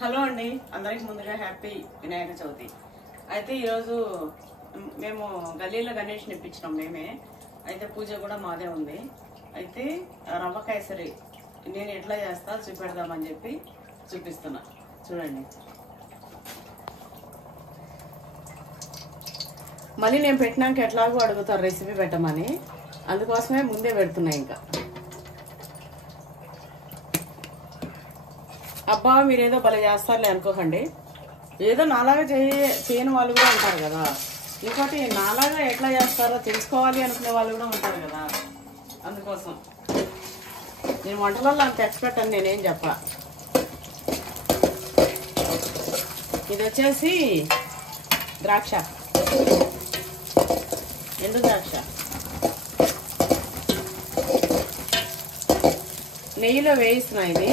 Hello అండి, అందరికి ముందుగా హ్యాపీ వినాయక చవితి. అయితే ఈరోజు మేము గల్లీలో గణేష్ని ఇప్పించినాం మేమే. అయితే పూజ కూడా మాదే ఉంది. అయితే రవ్వ కేసరి నేను ఎట్లా చేస్తా చూపెడదామని చెప్పి చూపిస్తున్నా, చూడండి. మళ్ళీ నేను పెట్టినాక ఎట్లాగో అడుగుతారు రెసిపీ పెట్టమని, అందుకోసమే ముందే పెడుతున్నా. ఇంకా అబ్బా మీరేదో భలే చేస్తారులే అనుకోకండి, ఏదో నాలాగా చేయని వాళ్ళు కూడా ఉంటారు కదా. ఇంకోటి నాలాగా ఎట్లా చేస్తారో తెలుసుకోవాలి అనుకునే వాళ్ళు కూడా ఉంటారు కదా. అందుకోసం నేను వంటలలో అంత ఎక్స్పర్ట్ అని నేనేం చెప్పా. ఇది వచ్చేసి ద్రాక్ష, ఎండు ద్రాక్ష నెయ్యిలో వేయిస్తున్నా. ఇది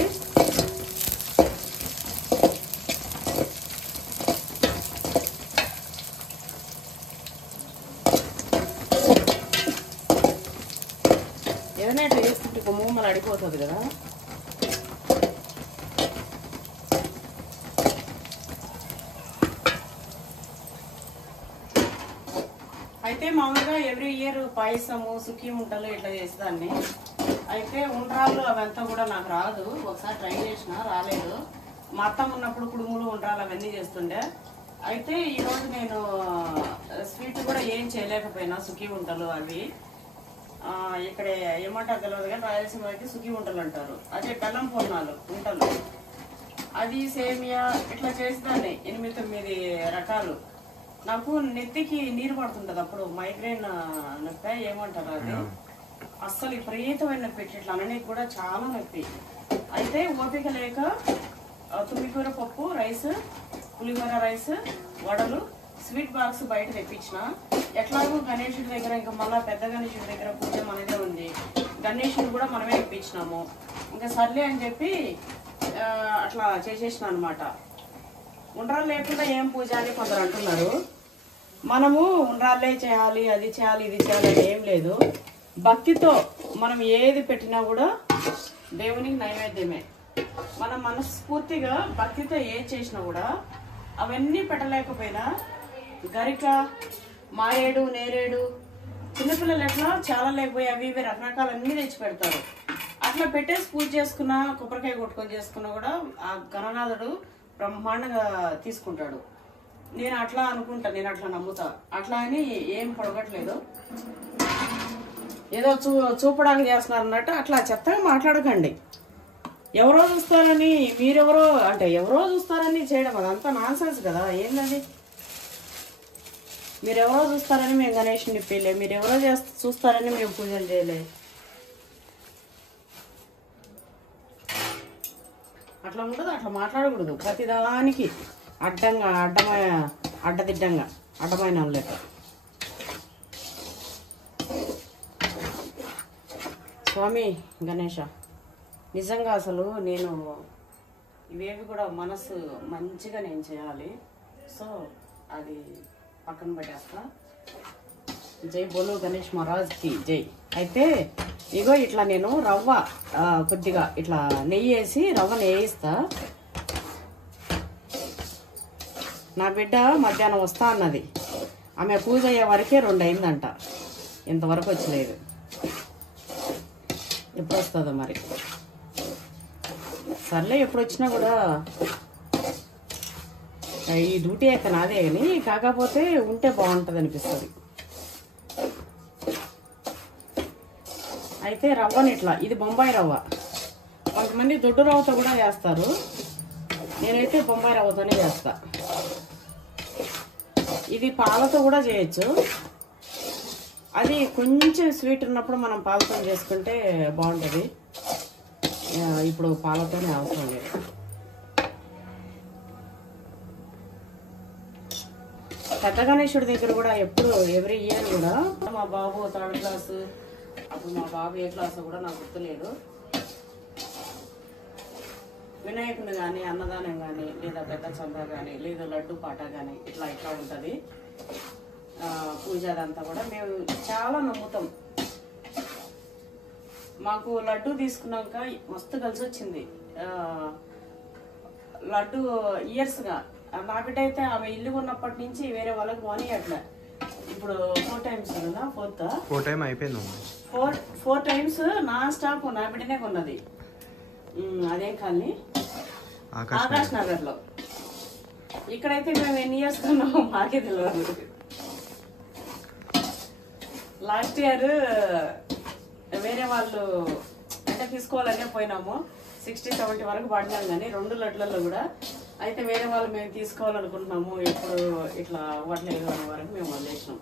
ఏదైనా ఇట్లా చేసుకుంటే ఒక మూమలు అడిపోతుంది కదా. అయితే మామూలుగా ఎవ్రీ ఇయర్ పాయసము సుఖీ ఉంటలు ఇట్లా చేసేదాన్ని. అయితే ఉండ్రాళ్ళు అవంతా కూడా నాకు రాదు. ఒకసారి ట్రై చేసిన, రాలేదు. మా అత్తమ్మ ఉన్నప్పుడు కుడుములు ఉండ్రాలు అవన్నీ చేస్తుండే. అయితే ఈరోజు నేను స్వీట్ కూడా ఏం చేయలేకపోయినా, సుఖీ ఉంటలు అవి ఇక్కడ ఏమంటారు తెలియదు కానీ రాయలసీమ అయితే సుఖీ ఉంటలు అంటారు. అదే బెల్లం పూర్ణాలు ఉంటలు, అది సేమియా ఇట్లా చేసేదాన్ని 8-9 రకాలు. నాకు నెత్తికి నీరు పడుతుంటది అప్పుడు, మైగ్రేన్ నొప్పి ఏమంటారు అది. అస్సలు విపరీతమైన నొప్పి, ఇట్లా అనడానికి కూడా చాలా నొప్పి. అయితే ఓపిక లేక తుమ్మికూర పప్పు రైస్, పులిహోర రైస్, వడలు, స్వీట్ బాక్స్ బయట తెప్పించిన. ఎట్లాగో గణేశుడి దగ్గర ఇంకా మళ్ళీ పెద్ద గణేశుడి దగ్గర పూజ మనదే ఉంది, గణేశుని కూడా మనమే ఇప్పించినాము. ఇంకా సర్లే అని చెప్పి అట్లా చేసేసిన అనమాట. ఉండ్రాలు లేకుండా ఏం పూజ అని కొందరు అంటున్నారు. మనము ఉండ్రాళ్ళే చేయాలి, అది చేయాలి, ఇది చేయాలి అని ఏం లేదు. భక్తితో మనం ఏది పెట్టినా కూడా దేవునికి నైవేద్యమే. మనం మనస్ఫూర్తిగా భక్తితో ఏది చేసినా కూడా అవన్నీ పెట్టలేకపోయినా గరిక, మారేడు, నేరేడు, చిన్నపిల్లలు ఎట్లా చాలా లేకపోయి అవి ఇవి రకరకాలన్నీ తెచ్చి పెడతారు. అట్లా పెట్టేసి పూజ చేసుకున్నా, కొబ్బరికాయ కొట్టుకొని చేసుకున్నా కూడా ఆ గణనాథుడు బ్రహ్మాండంగా తీసుకుంటాడు. నేను అట్లా అనుకుంటా, నేను అట్లా నమ్ముతా. అట్లా అని ఏం పొడగట్లేదు, ఏదో చూపడానికి చేస్తున్నారు అన్నట్టు అట్లా చెత్తగా మాట్లాడకండి. ఎవరో చూస్తారని మీరెవరో అంటే ఎవరో చూస్తారని చేయడం అదంతా నాన్ సెన్స్ కదా. ఏంటది, మీరెవరో చూస్తారని మేము గణేష్ని నిప్పిలే, మీరెవరో చూస్తారని మేము పూజలు చేయలే. అట్లా ఉండదు, అట్లా మాట్లాడకూడదు. ప్రతిదానికి అడ్డంగా అడ్డదిడ్డంగా అడ్డమైన లెక్క. స్వామి గణేష, నిజంగా అసలు నేను ఇవేవి కూడా మనసు మంచిగా నేను చేయాలి. సో అది పక్కన పెట్టేస్తా. జై బోలో గణేష్ మహారాజ్కి జై. అయితే ఇగో ఇట్లా నేను రవ్వ కొద్దిగా ఇట్లా నెయ్యి వేసి రవ్వను వేయిస్తా. నా బిడ్డ మధ్యాహ్నం వస్తా అన్నది, ఆమె పూజ అయ్యే వరకే 2 అయిందంట, ఇంతవరకు వచ్చలేదు. ఎప్పుడు వస్తుందో మరి. సర్లే, ఎప్పుడు వచ్చినా కూడా ఈ డ్యూటీ అయితే నాదే, కానీ కాకపోతే ఉంటే బాగుంటుంది అనిపిస్తుంది. అయితే రవ్వని ఇట్లా, ఇది బొంబాయి రవ్వ, కొంతమంది దొడ్డు రవ్వతో కూడా చేస్తారు, నేనైతే బొంబాయి రవ్వతోనే చేస్తా. ఇది పాలతో కూడా చేయొచ్చు, అది కొంచెం స్వీట్ ఉన్నప్పుడు మనం పాలతో చేసుకుంటే బాగుంటుంది. ఇప్పుడు పాలతోనే అవసరం లేదు. పెద్ద గణేశుడి దగ్గర కూడా ఎప్పుడు ఎవ్రీ ఇయర్ కూడా మా బాబు 3rd క్లాసు, అప్పుడు మా బాబు ఏ క్లాసు కూడా నాకు గుర్తులేదు, వినాయకుని కానీ అన్నదానం కానీ లేదా పెద్ద చందా కానీ లేదా లడ్డు పాట కానీ ఇట్లా ఇట్లా ఉంటుంది పూజ. అదంతా కూడా మేము చాలా నమ్ముతాం. మాకు లడ్డు తీసుకున్నాక మస్తు కలిసి వచ్చింది. లడ్డు ఇయర్స్గా నా బిడ్డ అయితే ఆమె ఇల్లు ఉన్నప్పటి నుంచి వేరే వాళ్ళకి పోనీ అట్లా ఇప్పుడు 4 times కదా, ఫోర్ టైం అయిపోయింది. 4 times నాన్ స్టాప్ నా బిడ్డనే కొన్నది. అదేం కానీ ఆకాష్ నగర్ లో. ఇక్కడైతే మేము ఎన్ని ఇయర్స్ కొన్నామో మాకే తెలియదు. లాస్ట్ ఇయర్ వేరే వాళ్ళు అంటే తీసుకోవాలనే పోయినాము, 60-70 వరకు పడినాం కానీ 2 లడ్లలో కూడా. అయితే వేరే వాళ్ళు మేము తీసుకోవాలనుకుంటున్నాము, ఎప్పుడు ఇట్లా అవ్వట్లేదు అనే వరకు మేము వదిలేసినాం.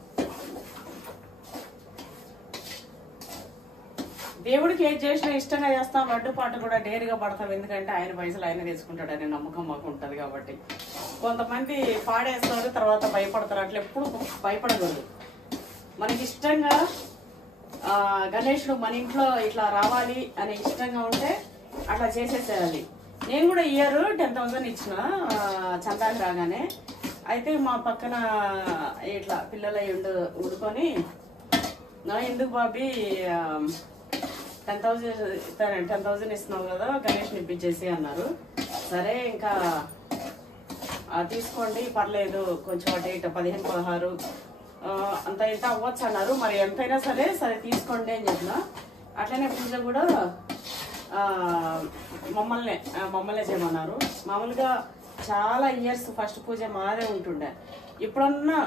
దేవుడికి ఏది చేసినా ఇష్టంగా చేస్తాం, లడ్డు పాట కూడా డేరుగా పడతాం, ఎందుకంటే ఆయన పైసలు ఆయన తీసుకుంటాడనే నమ్మకం మాకు ఉంటుంది కాబట్టి. కొంతమంది పాడేస్తారు, తర్వాత భయపడతారు, అట్లా ఎప్పుడు భయపడకూడదు. మనకి ఇష్టంగా గణేశుడు మన ఇంట్లో ఇట్లా రావాలి అనే ఇష్టంగా ఉంటే అట్లా చేసేసేయాలి. నేను కూడా ఇయర్ 10,000 ఇచ్చిన చందాకి రాగానే. అయితే మా పక్కన ఇట్లా పిల్లలు ఉడుకొని ఎందుకు బాబీ 10,000 ఇస్తున్నావు కదా గణేష్ని ఇప్పించేసి అన్నారు. సరే ఇంకా తీసుకోండి పర్లేదు, కొంచెం అటు ఇటు 15-16 అంత ఇంత అవ్వచ్చు అన్నారు. మరి ఎంతైనా సరే తీసుకోండి అని చెప్పిన. అట్లనే పూజ కూడా మమ్మల్నే చేయమన్నారు. మామూలుగా చాలా ఇయర్స్ ఫస్ట్ పూజ మాదే ఉంటుండే. ఇప్పుడన్నా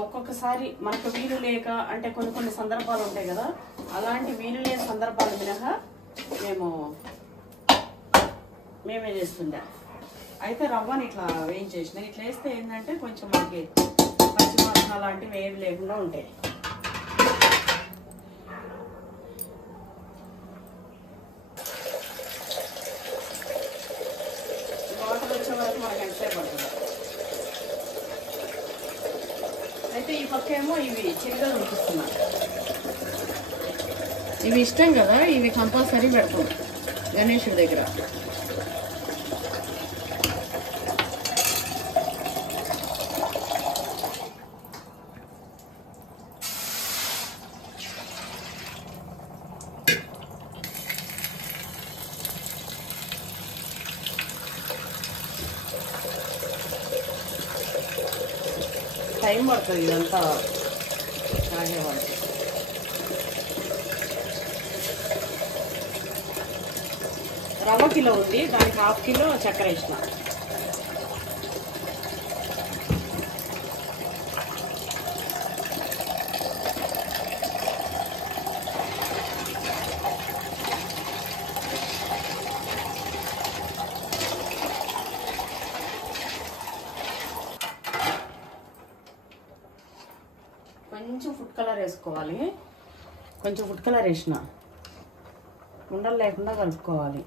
ఒక్కొక్కసారి మనకు వీలు లేక అంటే కొన్ని సందర్భాలు ఉంటాయి కదా, అలాంటి వీలు లేని సందర్భాలు మినహా మేమే చేస్తుండే. అయితే రవ్వని ఇట్లా వేయించేసిన. ఇట్లా వేస్తే ఏంటంటే కొంచెం మనకి పచ్చివాసన లాంటివి ఏవి లేకుండా ఉంటాయి. వాటర్ వచ్చే వరకు మనకి ఎంతసేపు పడుతుంది. అయితే ఈ పక్క ఏమో ఇవి చెక్కలు ఉడికిస్తున్నా. ఇవి ఇష్టం కదా, ఇవి కంపల్సరీ పెడతాం గణేశుడి దగ్గర. టైం పడుతుంది ఇదంతా కాగే వరకు. రవ్వ కిలో ఉంది, దానికి 1/2 కిలో చక్కెర వేసిన. కొంచెం ఫుడ్ కలర్ వేసుకోవాలి. కొంచెం ఫుడ్ కలర్ వేసిన, ఉండలు లేకుండా కలుపుకోవాలి.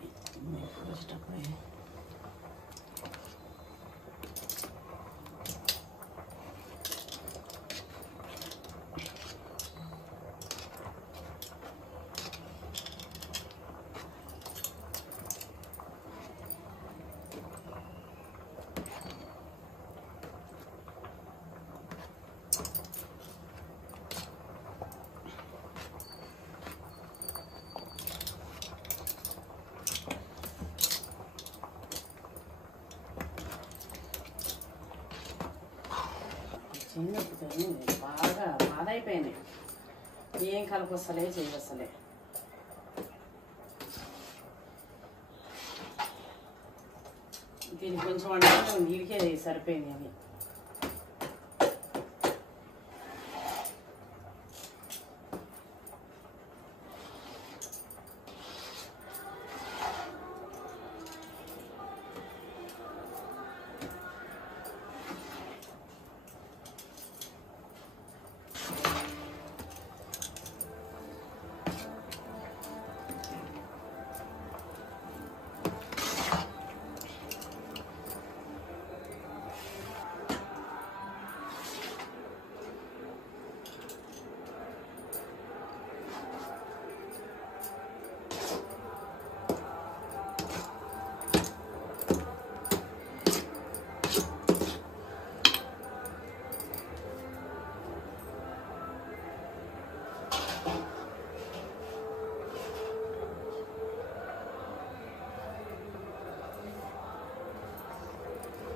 బాగా బాధ అయిపోయినాయి, ఏం కలపొస్తలే చేయవస్తలే. దీనికి కొంచెం వంట నీడికే సరిపోయింది. అవి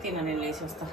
తిన్నా, నేను లేచి వస్తా.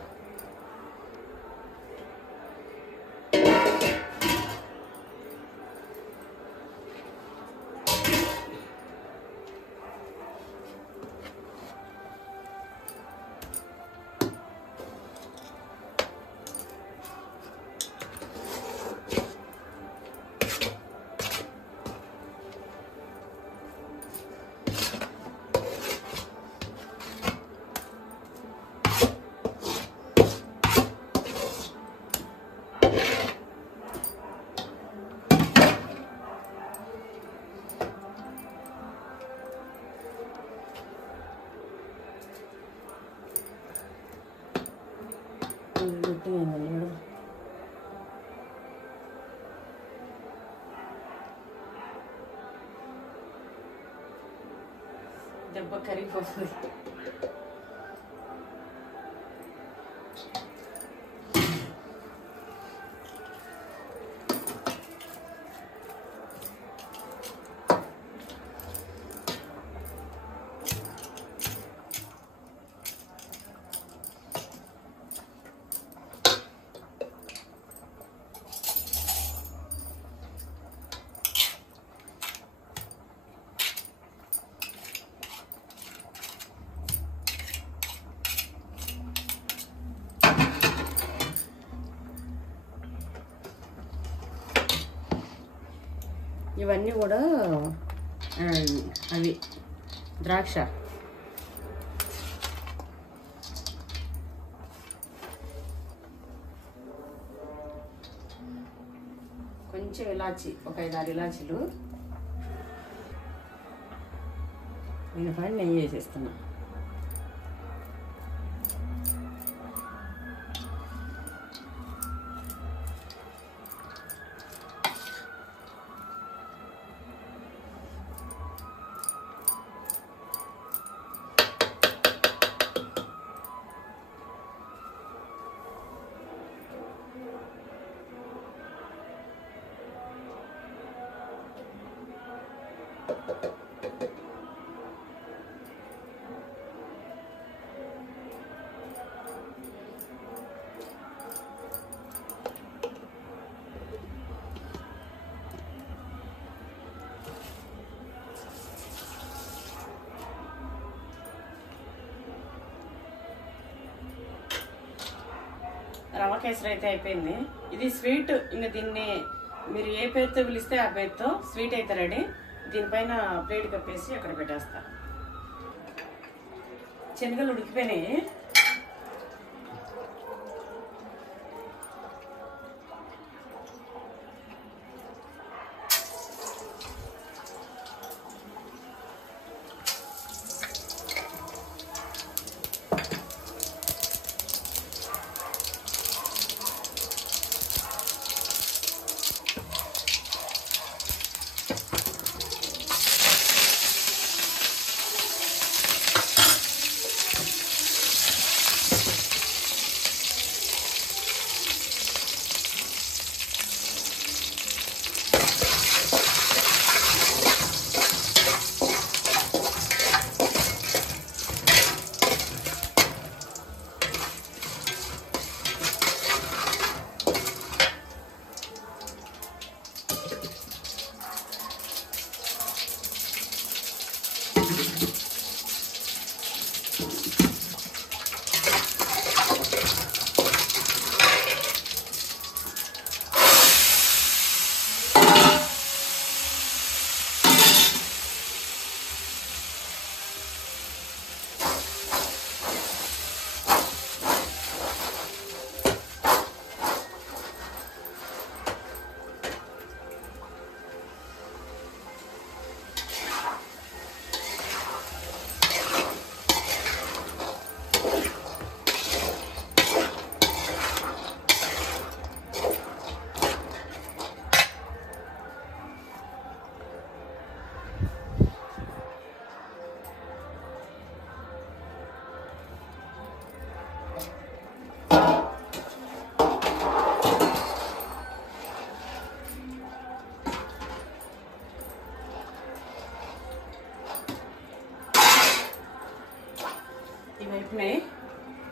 దెబ్బ కరిగిపోతుంది. ఇవన్నీ కూడా అవి ద్రాక్ష, కొంచెం ఇలాచి, ఒక 5-6 ఇలాచీలు, నేను పైన నెయ్యి వేసేస్తున్నా. రవ కేసరి అయితే అయిపోయింది. ఇది స్వీట్. ఇంకా దీన్ని మీరు ఏ పేరుతో పిలిస్తే ఆ పేరుతో స్వీట్ అయితే రెడీ. దీనిపైన ప్లేట్ కప్పేసి అక్కడ పెట్టేస్తా. శనగలు ఉడికిపోయినాయి.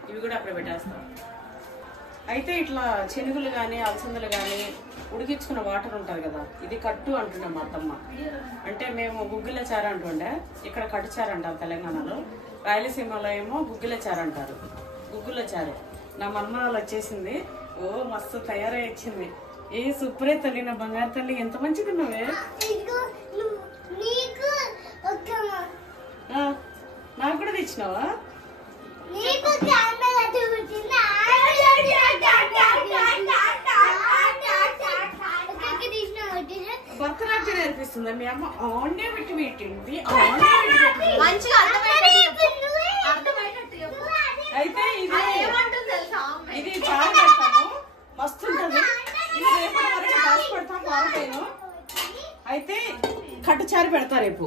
ఇవి కూడా అక్కడ పెట్టేస్తాం. అయితే ఇట్లా శనుగులు కానీ అలసందలు కానీ ఉడికించుకున్న వాటర్ ఉంటుంది కదా, ఇది కట్టు అంటున్నాం మా అత్తమ్మ. అంటే మేము గుగ్గిల చారు అంటుండే, ఇక్కడ కట్టు చారు అంటారు తెలంగాణలో. రాయలసీమలో ఏమో గుగ్గిల చారు అంటారు. గుగ్గుల చారు నా మన్మరాలు వచ్చేసింది. ఓ మస్తు తయారై వచ్చింది. ఏ సూపరే తల్లి, నా బంగారు తల్లి, ఎంత మంచిగా ఉన్నావే. నాకు కూడా తెచ్చినావా? భరతనాట్యం నేర్పిస్తుందా మీ అమ్మ? ఆన్నే పెట్టి పెట్టింది. అయితే ఇది చాలా పెడతాము, మస్తు ఉంటుంది. ఇది రేపటి వరకు దాచి పెడతాం పాలపైన. అయితే కట్టు చారు పెడతా రేపు.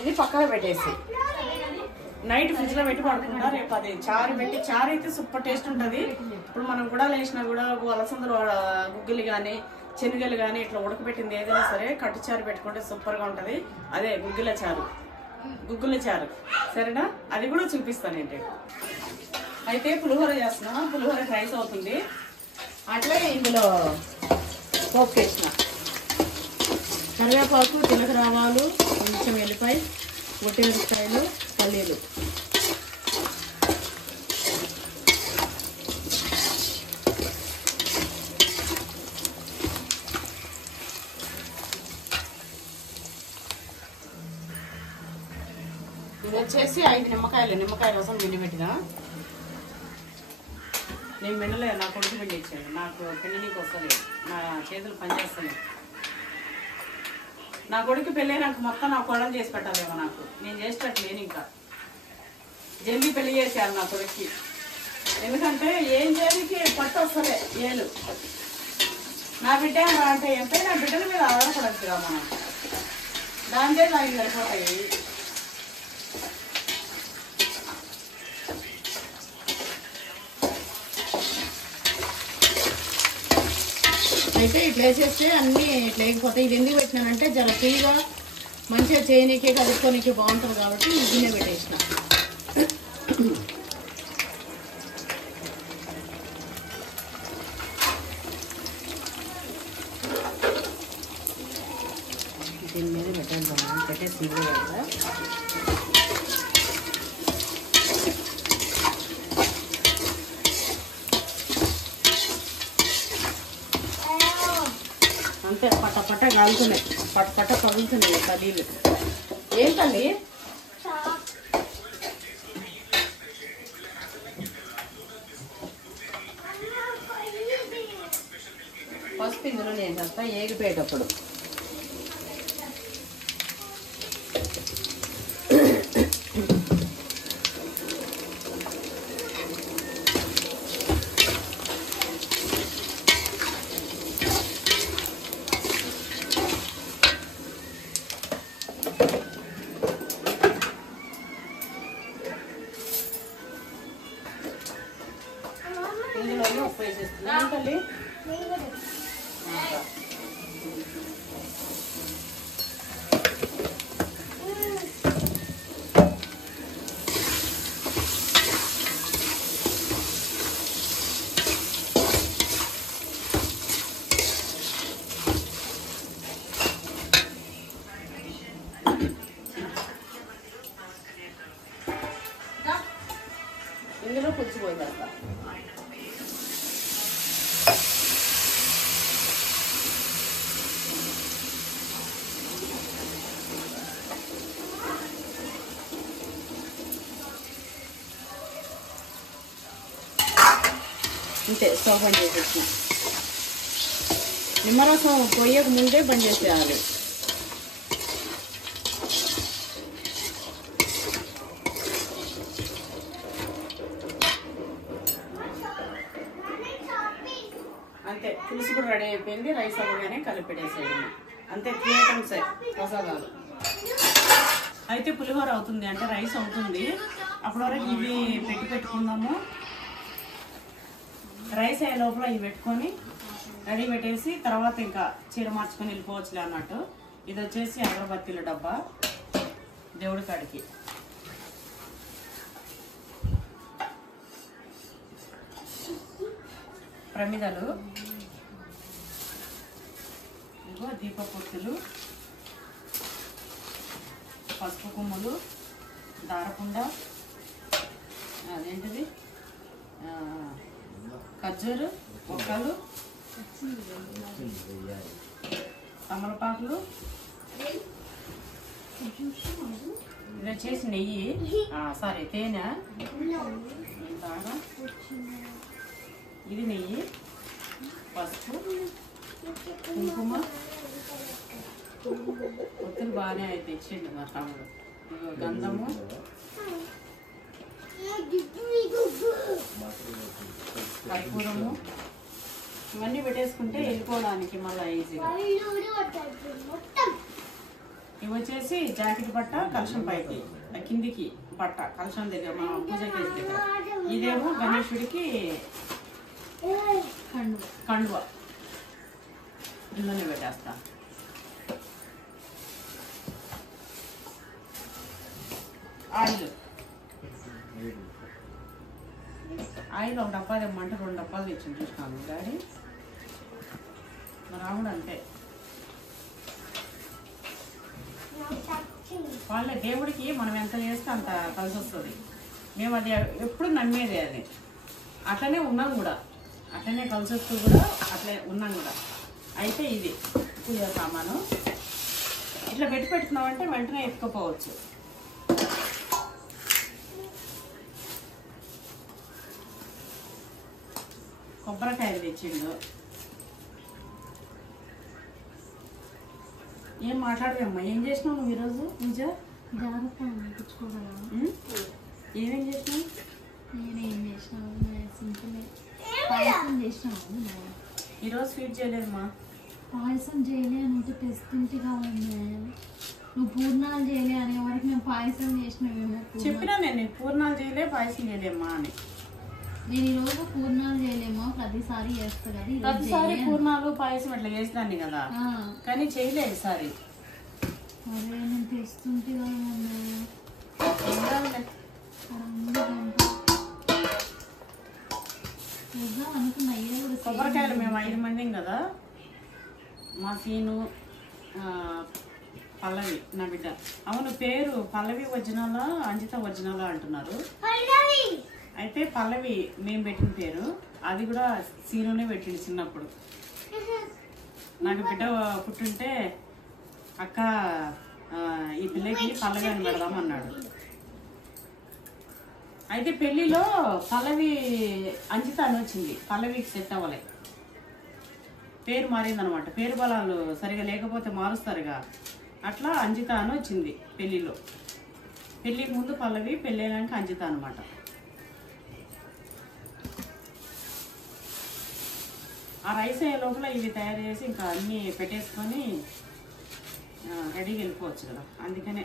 ఇది పక్కన పెట్టేసి నైట్ ఫ్రిడ్జ్ లో పెట్టి పడుకుంటా. రేపు అది చారు పెట్టి, చారు అయితే సూపర్ టేస్ట్ ఉంటుంది. ఇప్పుడు మనం కూడా లేచినా కూడా అలసందలు గుగ్గిలు కానీ శనగలు కానీ ఇట్లా ఉడకబెట్టింది ఏదైనా సరే కట్టు చారు పెట్టుకుంటే సూపర్ గా ఉంటది. అదే గుగ్గిల చారు, గుగ్గుల చారు. సరేనా? అది కూడా చూపిస్తాను ఏంటి. అయితే పులిహోర చేస్తున్నా, పులిహోర రైస్ అవుతుంది. అట్లాగే ఇందులో పోపు వేసిన కరివేపాకు, జీలకర్ర, ఆవాలు, కొంచెం ఎల్లిపాయ, మిరపకాయలు, పల్లీలు. ఇది వచ్చేసి 5 నిమ్మకాయలు, నిమ్మకాయ రసం పిండి పెట్టినా. నేను పిండలేదు, నా కొడుకు పిండి ఇచ్చాను. నాకు పిండనీకి వస్తలేదు, నా చేతులు పనిచేస్తలేదు. నా కొడుకు పెళ్ళి నాకు మొత్తం నా కోడలు చేసి పెట్టాలేమో. నాకు నేను చేసేటట్టు లేను. ఇంకా జల్దీ పెళ్లి చేశాను నా కొడుక్కి. ఎందుకంటే ఏం చేయడానికి పట్టు వస్తలే ఏలు. నా బిడ్డ అంటే ఎంతైనా బిడ్డల మీద ఆధారపడద్దుగా మనం. దాంతే నాకు సరిపోతాయి. అయితే ఇట్లా వేసేస్తే అన్నీ ఇట్లా వేయకపోతే ఇది ఎందుకు పెట్టినానంటే జర ఫ్రీగా మంచిగా చేయనీకే కలుపుకోనీకే బాగుంటుంది కాబట్టి గిన్నె పెట్టేసిన. దీని మీద పెట్టాలి, పెట్టేసి కదా. అంతే పట్ట పట్ట కాలుతున్నాయి, పట్ట పట్ట పగులుతున్నాయి పల్లీలు. ఏం తల్లి? పసుపు ఇందులో నేను చేస్తా ఏగిపోయేటప్పుడు. ఇందులో ఉప్పు వేసేస్తున్నాను తల్లి. ఇందులో పులుసు పోయినాక అంతే స్టవ్ బంద్ చేసేసి. నిమ్మరసం పోయక ముందే బంద్ చేసేయాలి. అంతే పులుసు కూడా రెడీ అయిపోయింది. రైస్ అవ్వగానే కలిపెట్టేసేయండి. అంతే 3 ఐటమ్స్ ప్రసాదాలు. అయితే పులిహోర అవుతుంది అంటే రైస్ అవుతుంది. అప్పటి వరకు ఇవి పెట్టుకుందాము. రైస్ అయ్యే లోపల ఇవి పెట్టుకొని రెడీ పెట్టేసి తర్వాత ఇంకా చీర మార్చుకొని వెళ్ళిపోవచ్చులే అన్నట్టు. ఇది వచ్చేసి అగరబత్తీల డబ్బా దేవుడి కాడికి. ప్రమిదలు, ఇగో దీపపొత్తులు, పసుపు కొమ్ములు, దారపుండ, అదేంటిది ఖర్జూరు, ఒక్కలు, తమలపాకులు, ఇది వచ్చేసి నెయ్యి, సారీ తేనె, బాగా ఇది నెయ్యి, పసుపు, కుంకుమ, ఒత్తులు బాగానే అయితే ఇచ్చిండు మా తమ్ముడు. గంధము, కర్పూరము, ఇవన్నీ పెట్టేసుకుంటే వెళ్ళిపోవడానికి మళ్ళీ ఈజీగా. ఇవి వచ్చేసి జాకెట్ బట్ట కలశం పైకి, కిందికి బట్ట కలశం దగ్గర మా పూజ కేసు దగ్గర. ఇదేమో గణేశుడికి కండువ, ఇందులోనే పెట్టేస్తా. ఆయిల్ ఒక డబ్బా తెమ్మంటే 2 డబ్బాలు తెచ్చింది చూసినాను డాడీ. రాముడు అంతే, వాళ్ళ దేవుడికి మనం ఎంత చేస్తే అంత కలిసి వస్తుంది. మేము అది ఎప్పుడు నమ్మేది, అది అట్లనే ఉన్నాం కూడా, అట్లనే కలిసి వస్తూ కూడా అట్లే ఉన్నాం కూడా. అయితే ఇది పూజ సామాను ఇట్లా పెట్టుకున్నామంటే వెంటనే ఎత్తుకుపోవచ్చు. కొబ్బరికాయలు తెచ్చిండు. ఏం మాట్లాడవేమ్మా? ఏం చేసినావు నువ్వు ఈరోజు పూజ? జాగ్రత్త అనిపించుకోగలరా? ఏమేం చేసినావు? నేనేం చేసినావు? సింపుల్ పాయసం చేసినావు. ఈరోజు స్వీట్ చేయలేదమ్మా. పాయసం చేయలే అంటే టెస్ట్ కావాలి. నువ్వు పూర్ణాలు చేయలే అనే వరకు మేము పాయసం చేసినావేమో. చెప్పినా నేను పూర్ణాలు చేయలే, పాయసం చేయలేమ్మా అని. నేను ఈరోజు పూర్ణాలు చేయలేమో, ప్రతిసారి చేస్తా కదా. ప్రతిసారి పూర్ణాలు పాయసం ఇట్లా చేసేదాన్ని కదా, కానీ చేయలేదు ఈసారి. అరే నేను తెస్తుంటే అనుకున్నా. కొబ్బరికాయలు మేము 5 మందిం కదా, మా సీను, పల్లవి నా బిడ్డ. అవును, పేరు పల్లవి ఒరిజినలా అంజిత ఒరిజినలా అంటున్నారు. అయితే పల్లవి మేము పెట్టిన పేరు, అది కూడా సీనునే పెట్టింది చిన్నప్పుడు. నాకు బిడ్డ పుట్టుంటే అక్క ఈ పిల్లకి పల్లవి అని పెడదామన్నాడు. అయితే పెళ్ళిలో పల్లవి అంజిత అని వచ్చింది, పల్లవికి సెట్ అవ్వలే, పేరు మారిందనమాట. పేరు బలాలు సరిగా లేకపోతే మారుస్తారుగా, అట్లా అంజిత అని వచ్చింది పెళ్ళిలో. పెళ్ళికి ముందు పల్లవి, పెళ్ళైనాక అంజిత అనమాట. ఆ రైస్ అయ్యే లోపల ఇవి తయారు చేసి ఇంకా అన్నీ పెట్టేసుకొని రెడీగా వెళ్ళిపోవచ్చు కదా, అందుకనే.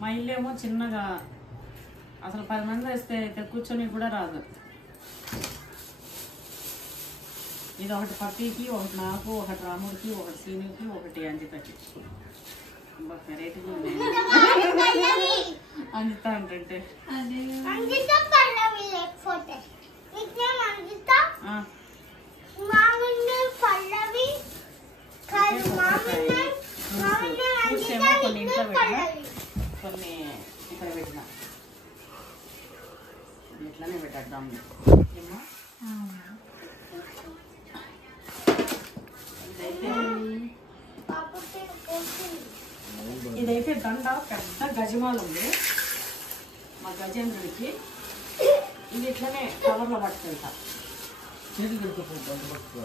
మా ఇల్లేమో చిన్నగా, అసలు 10 మంది వస్తే కూర్చొని కూడా రాదు. ఇది ఒకటి పట్టీకి, ఒకటి నాకు, ఒకటి రాముడికి, ఒకటి సీనుకి, ఒకటి అంజితకి. వెరైటీగా ఉన్నాయి అంజిత అంటే. కొన్ని ఇంట్లో పెట్టినా, కొన్ని ఇక్కడ పెట్టినా, ఇట్లానే పెట్టేద్దాం. ఇదైతే దండ పెద్ద గజమాలు ఉంది మా గజేంద్రుడికి. ఇది ఇట్లనే కవర్లో పట్టుకెళ్తా.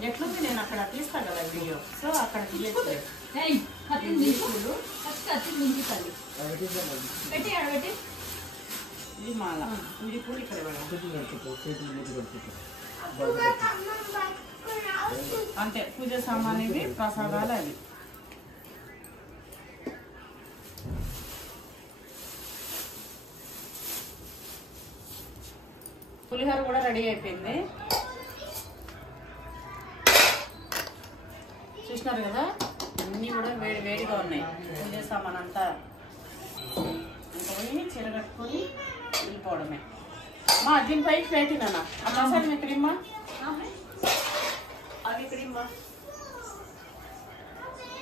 ఎట్లుంది నేను అక్కడ తీస్తా కదా వీడియో, సో అక్కడ తీయచ్చు. ఇది మాల, ఇది పూలు ఇక్కడ అంతే. పూజ సామాన్ ఇవి, ప్రసాదాలు అవి. పులిహోర కూడా రెడీ అయిపోయింది, చూసినారు కదా. అన్నీ కూడా వేడిగా ఉన్నాయి. పూజ సామాన్ అంతా ఎంత పోయి చీర కట్టుకొని వెళ్ళిపోవడమే. మా దీని పైకి పెట్టినా ఆ ప్రసాదం ఇక్కడిమ్మా, అవి ఇక్కడిమ్మా.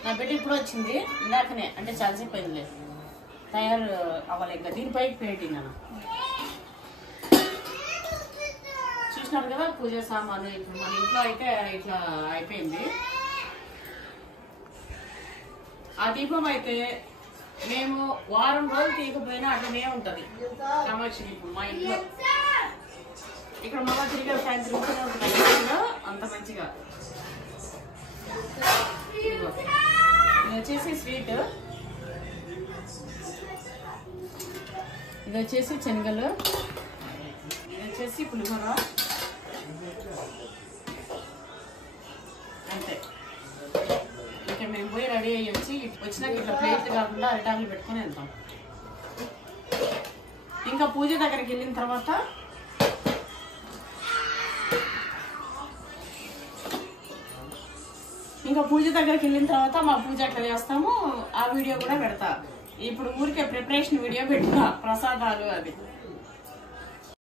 నా బిడ్డ ఇప్పుడు వచ్చింది ఇందాకనే, అంటే చాలాసేపు అయిందిలే, తయారు అవ్వాలి. ఇంకా దీనిపైకి పెట్టినా. చూసినారు కదా పూజ సామాను. ఇప్పుడు మన ఇంట్లో అయితే ఇట్లా అయిపోయింది. ఆ దీపం అయితే మేము వారం రోజులు తీయకపోయినా అట్లనే ఉంటుంది. కామాక్షి దీపం మా ఇంట్లో ఇక్కడ మళ్ళీ తిరిగి ఫ్యాన్ తిరుగుతూనే ఉంటుంది అంత మంచిగా. ఇది వచ్చేసి స్వీట్, ఇది వచ్చేసి శనగలు, ఇది వచ్చేసి పులిహోర. అంతే. ఇంకా మేము పోయి రెడీ అయ్యి వచ్చి వచ్చినాక ఇట్లా ప్లేట్లు కాకుండా అరిటాకులు పెట్టుకొని వెళ్తాం. ఇంకా పూజ దగ్గరికి వెళ్ళిన తర్వాత మా పూజ ఎట్లా చేస్తాము ఆ వీడియో కూడా పెడతా. ఇప్పుడు ఊరికే ప్రిపరేషన్ వీడియో పెట్టినా, ప్రసాదాలు అది.